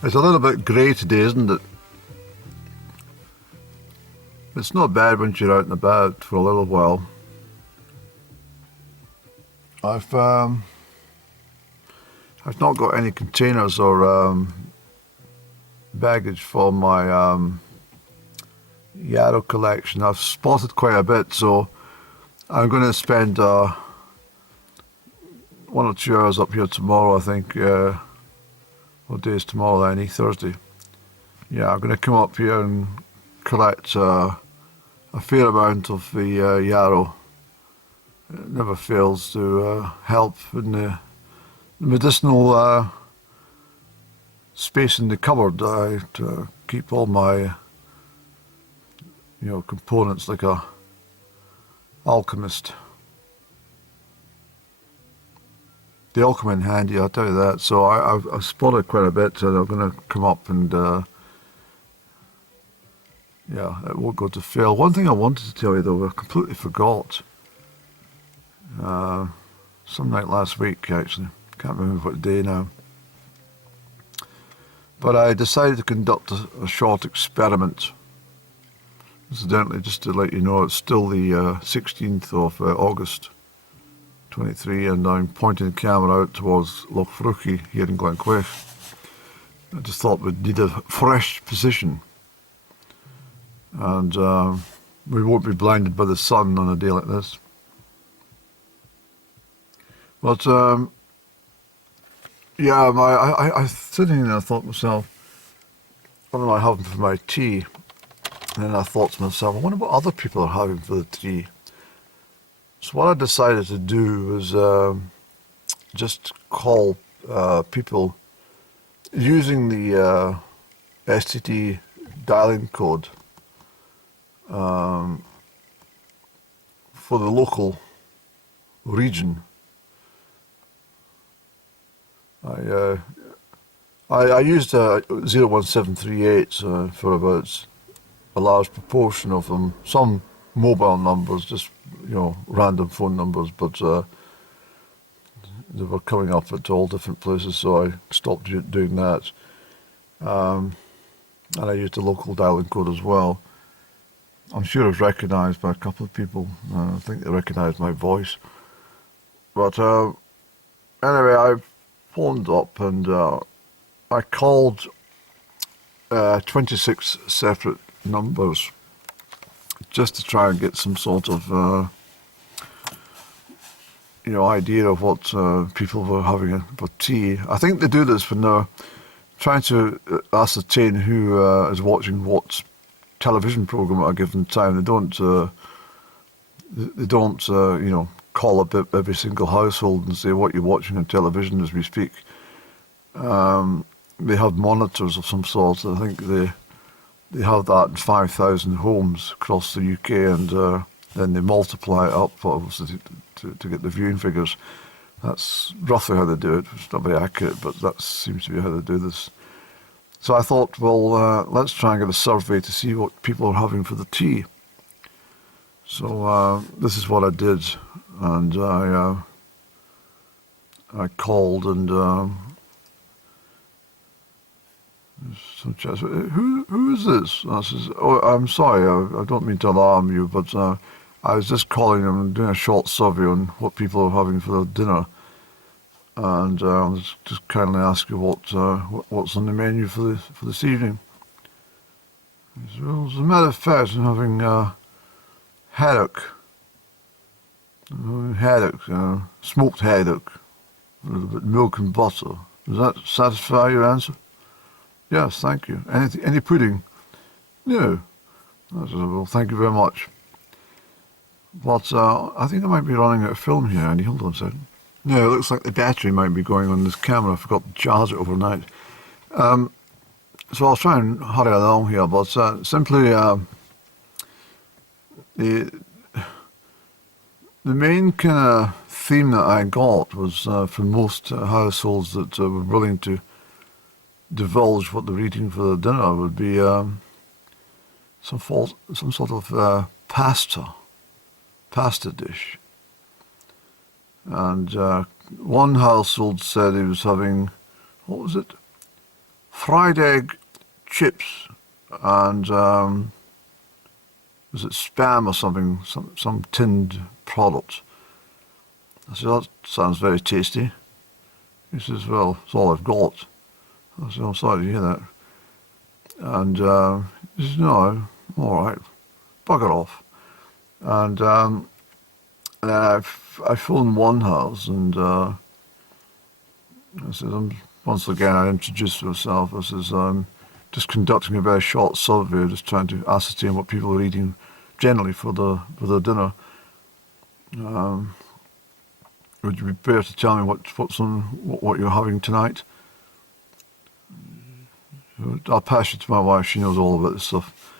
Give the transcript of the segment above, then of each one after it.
It's a little bit grey today, isn't it? It's not bad once you're out and about for a little while. I've not got any containers or baggage for my yarrow collection. I've spotted quite a bit, so I'm going to spend 1 or 2 hours up here tomorrow, I think. What day is tomorrow then? Thursday. Yeah, I'm going to come up here and collect a fair amount of the yarrow. It never fails to help in the medicinal space in the cupboard. To keep all my components like a alchemist. They all come in handy, I'll tell you that. So I've spotted quite a bit, and I'm going to come up and it won't go to fail. One thing I wanted to tell you though, I completely forgot. Some night last week, actually. Can't remember what day now. But I decided to conduct a short experiment. Incidentally, just to let you know, it's still the 16th of August 23, and I'm pointing the camera out towards Loch Fruchi here in Crieff. I just thought we'd need a fresh position, and we won't be blinded by the sun on a day like this. But I sitting there, I thought to myself, what am I having for my tea? And then I thought to myself, I wonder what other people are having for the tea. So what I decided to do was just call people using the STD dialing code for the local region. I used 01738 for about a large proportion of them. Some mobile numbers, just random phone numbers, but they were coming up at all different places, so I stopped doing that. And I used the local dialing code as well. I'm sure I was recognised by a couple of people. I think they recognised my voice. But anyway, I phoned up and I called 26 separate numbers just to try and get some sort of idea of what people were having for tea. I think they do this when they're trying to ascertain who is watching what television program at a given time. They don't call up every single household and say what you're watching on television as we speak. They have monitors of some sort. I think they have that in 5,000 homes across the UK, and then they multiply it up, obviously, to get the viewing figures. That's roughly how they do it. It's not very accurate, but that seems to be how they do this. So I thought, well, let's try and get a survey to see what people are having for the tea. So this is what I did, and I called and who is this? And I says, oh, I'm sorry, I don't mean to alarm you, but I was just calling them and doing a short survey on what people are having for their dinner, and I was just kindly ask you what's on the menu for this evening. He said, well, as a matter of fact, I'm having haddock, smoked haddock, a little bit of milk and butter. Does that satisfy your answer? Yes, thank you. Any pudding? No. I said, well, thank you very much. But I think I might be running out of film here, Andy. Hold on a second. No, it looks like the battery might be going on this camera. I forgot to charge it overnight. So I'll try and hurry along here, but simply the main kind of theme that I got was from most households that were willing to divulge what they're eating for their dinner would be some sort of pasta dish. And one household said he was having, what was it? fried egg chips and was it Spam or something, some tinned product. I said, that sounds very tasty. He says, well, it's all I've got. I said, I'm sorry to hear that. And he says, no, all right, bugger off. And then I phoned one house and I said, once again I introduced myself. I says, I'm just conducting a very short survey, just trying to ascertain what people are eating generally for their dinner. Would you be prepared to tell me what you're having tonight? I'll pass you to my wife, she knows all about this stuff.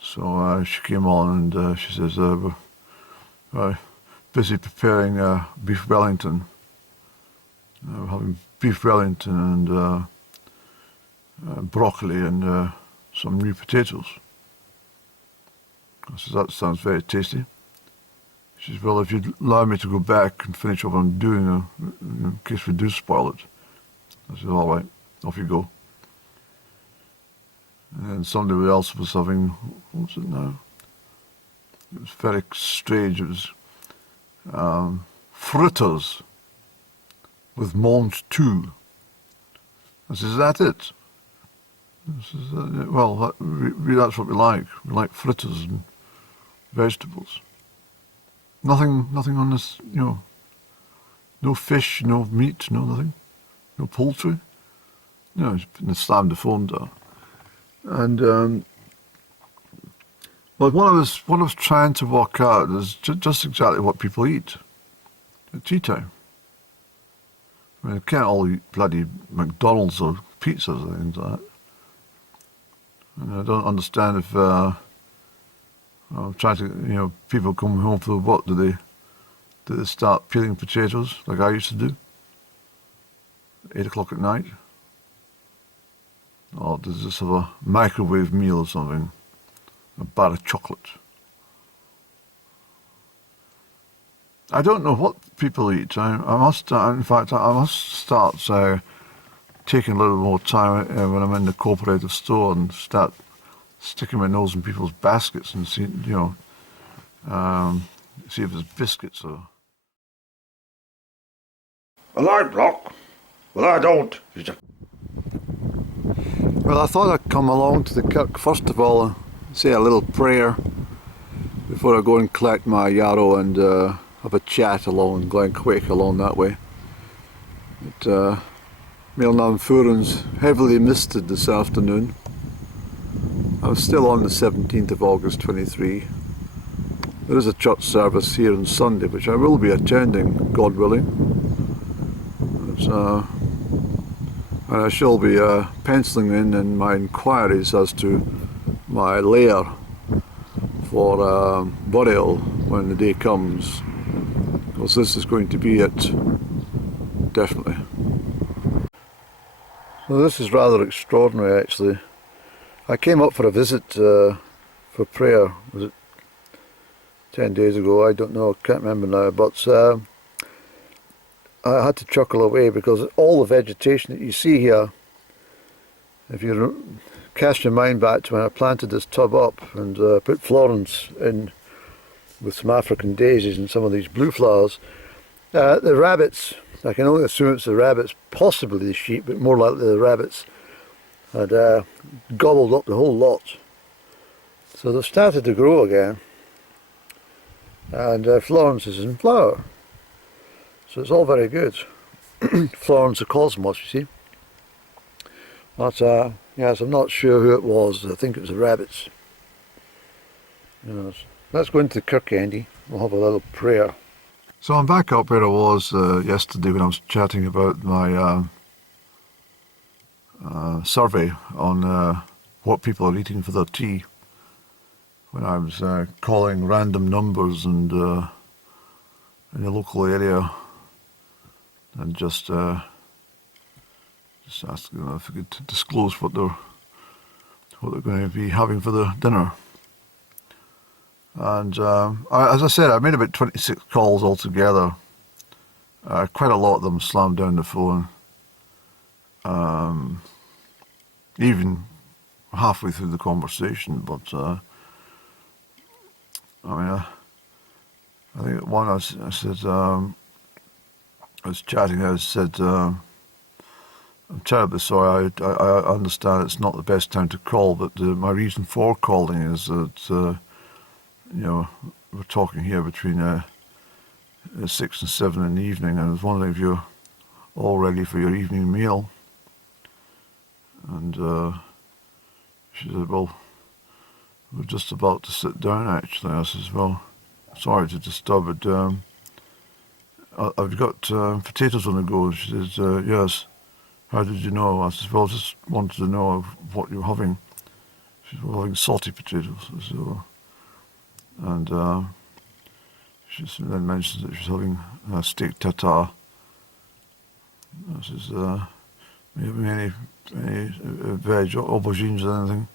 So she came on and she says, we're busy preparing beef Wellington. We're having beef Wellington and broccoli and some new potatoes. I says, that sounds very tasty. She says, well, if you'd allow me to go back and finish what I'm doing in case we do spoil it. I said, all right, off you go. And then somebody else was having, what was it now? It was very strange. It was fritters with Mont 2. I said, is that it? I says, well, that's what we like. We like fritters and vegetables. Nothing on this, no fish, no meat, no nothing. No poultry. No, he's slammed the phone down. And well, what I was trying to work out is just exactly what people eat at tea time. I mean, they can't all eat bloody McDonald's or pizzas or things like that. And I don't understand if I'm trying to, people come home for what? Do they start peeling potatoes like I used to do? 8 o'clock at night? Or does this have a microwave meal or something? A bar of chocolate? I don't know what people eat. I must start taking a little more time when I'm in the cooperative store and start sticking my nose in people's baskets and see if there's biscuits or. Well, I block. Well, I don't. Well, I thought I'd come along to the kirk first of all and say a little prayer before I go and collect my yarrow and have a chat along Glenquake along that way. But Mailnamfuren's heavily misted this afternoon. I'm still on the 17th of August 23. There is a church service here on Sunday which I will be attending, God willing. And I shall be penciling in my inquiries as to my lair for burial when the day comes, because this is going to be it, definitely. So this is rather extraordinary actually. I came up for a visit for prayer, was it 10 days ago? I don't know, I can't remember now, but I had to chuckle away because all the vegetation that you see here, if you cast your mind back to when I planted this tub up and put Florence in with some African daisies and some of these blue flowers, the rabbits, I can only assume it's the rabbits, possibly the sheep, but more likely the rabbits, had gobbled up the whole lot. So they've started to grow again, and Florence is in flower. So it's all very good. Florence the cosmos, you see. But yes, I'm not sure who it was. I think it was the rabbits. Yes. Let's go into the kirk, Andy. We'll have a little prayer. So I'm back up where I was yesterday when I was chatting about my survey on what people are eating for their tea. When I was calling random numbers and in the local area, and just asking them if they could disclose what they're going to be having for their dinner. And as I said, I made about 26 calls altogether. Quite a lot of them slammed down the phone. even halfway through the conversation. But I think at one I said, I was chatting, I said, I'm terribly sorry, I understand it's not the best time to call, but my reason for calling is that, we're talking here between 6 and 7 in the evening, and I was wondering if you're all ready for your evening meal. And she said, well, we're just about to sit down, actually. I says, well, sorry to disturb it. I've got potatoes on the go. She says, yes. How did you know? I says, well, just wanted to know what you're having. She said, we're having salty potatoes. So, and she then mentions that she's having steak tartare. I says, are you having any veg, aubergines or anything?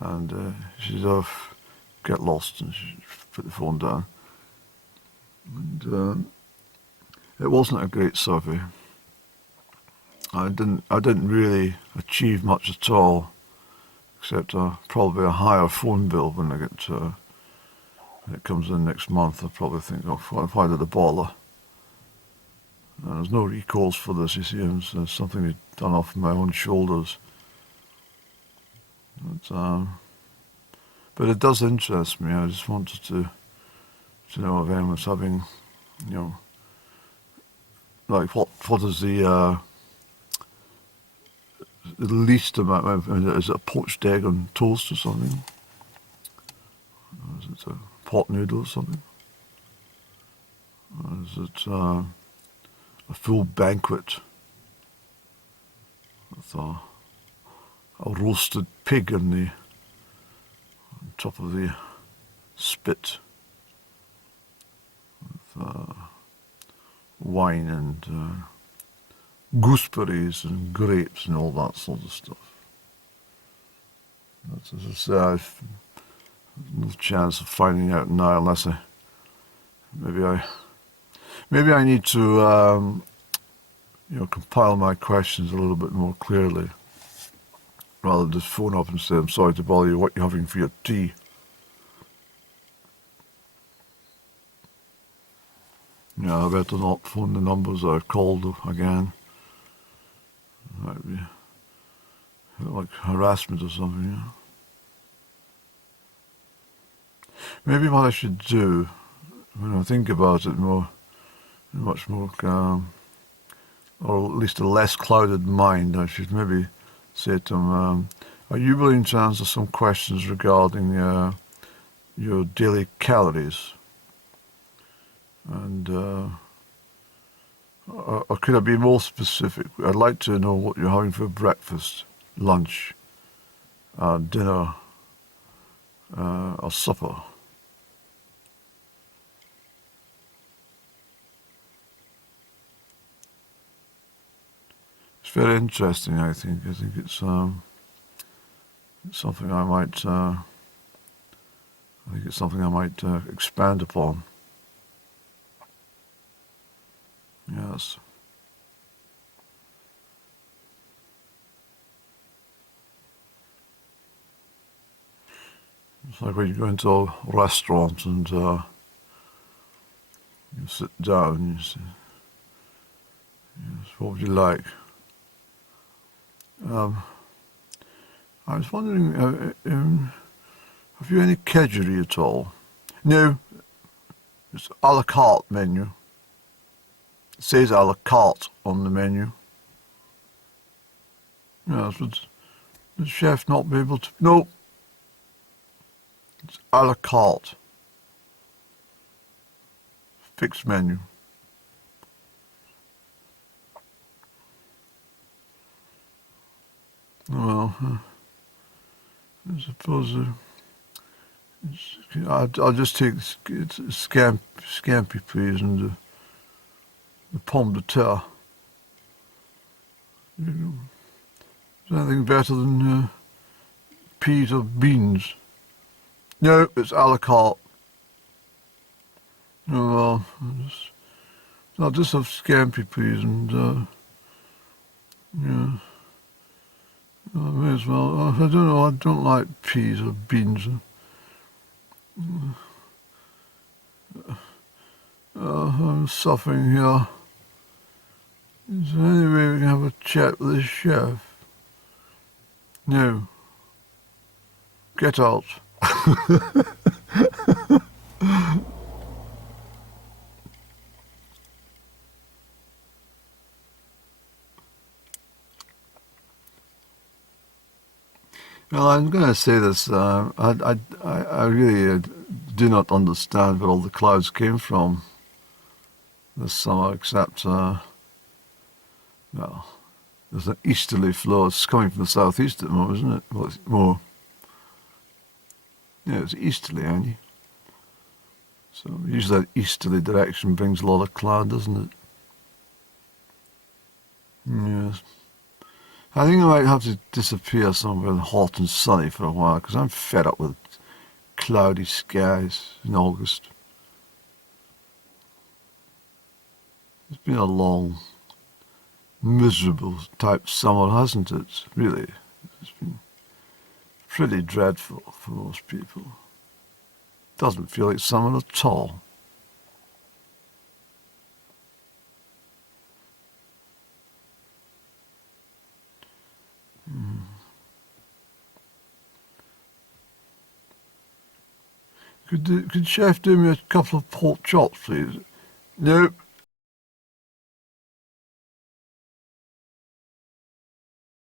And she says, oh, get lost, and she put the phone down. And it wasn't a great survey. I didn't really achieve much at all, except probably a higher phone bill when when it comes in next month. I'll probably think, oh, why did I bother? And there's no recourse for this, you see. It's something I've done off my own shoulders. But it does interest me. I just wanted to know if anyone's having, like what is the least amount of, is it a poached egg on toast or something? Or is it a pot noodle or something? Or is it a full banquet with a roasted pig on top of the spit with wine and gooseberries and grapes and all that sort of stuff. That's, as I say, I've no chance of finding out now unless maybe I need to compile my questions a little bit more clearly, rather than just phone up and say, I'm sorry to bother you, what you're having for your tea. Yeah, I better not phone the numbers I've called again. It might be like harassment or something, Maybe what I should do, when I think about it much more calm, or at least a less clouded mind, I should maybe say to him, are you willing to answer some questions regarding your daily calories? And or could I be more specific? I'd like to know what you're having for breakfast, lunch, dinner, or supper. It's very interesting, I think. I think it's something I might expand upon. Yes. It's like when you go into a restaurant and you sit down and you say, yes, what would you like? I was wondering, have you any kedgeree at all? No, it's a la carte menu. It says a la carte on the menu. Yes, but the chef not be able to... No, it's a la carte. Fixed menu. Well, I suppose I'll just take scampi, please, and the pomme de terre. Is there anything better than peas or beans? No, it's a la carte. Oh, well, I'll just have scampi, please, and yeah. I may as well. I don't know. I don't like peas or beans. I'm suffering here. Is there any way we can have a chat with the chef? No. Get out. Well, I'm going to say this. I really do not understand where all the clouds came from this summer, except, well, there's an easterly flow. It's coming from the southeast at the moment, isn't it? Well, it's more. Yeah, it's easterly, Andy. So usually that easterly direction brings a lot of cloud, doesn't it? Yes. I think I might have to disappear somewhere hot and sunny for a while, because I'm fed up with cloudy skies in August. It's been a long, miserable type summer, hasn't it? Really. It's been pretty dreadful for most people. Doesn't feel like summer at all. Could Chef do me a couple of pork chops, please? Nope.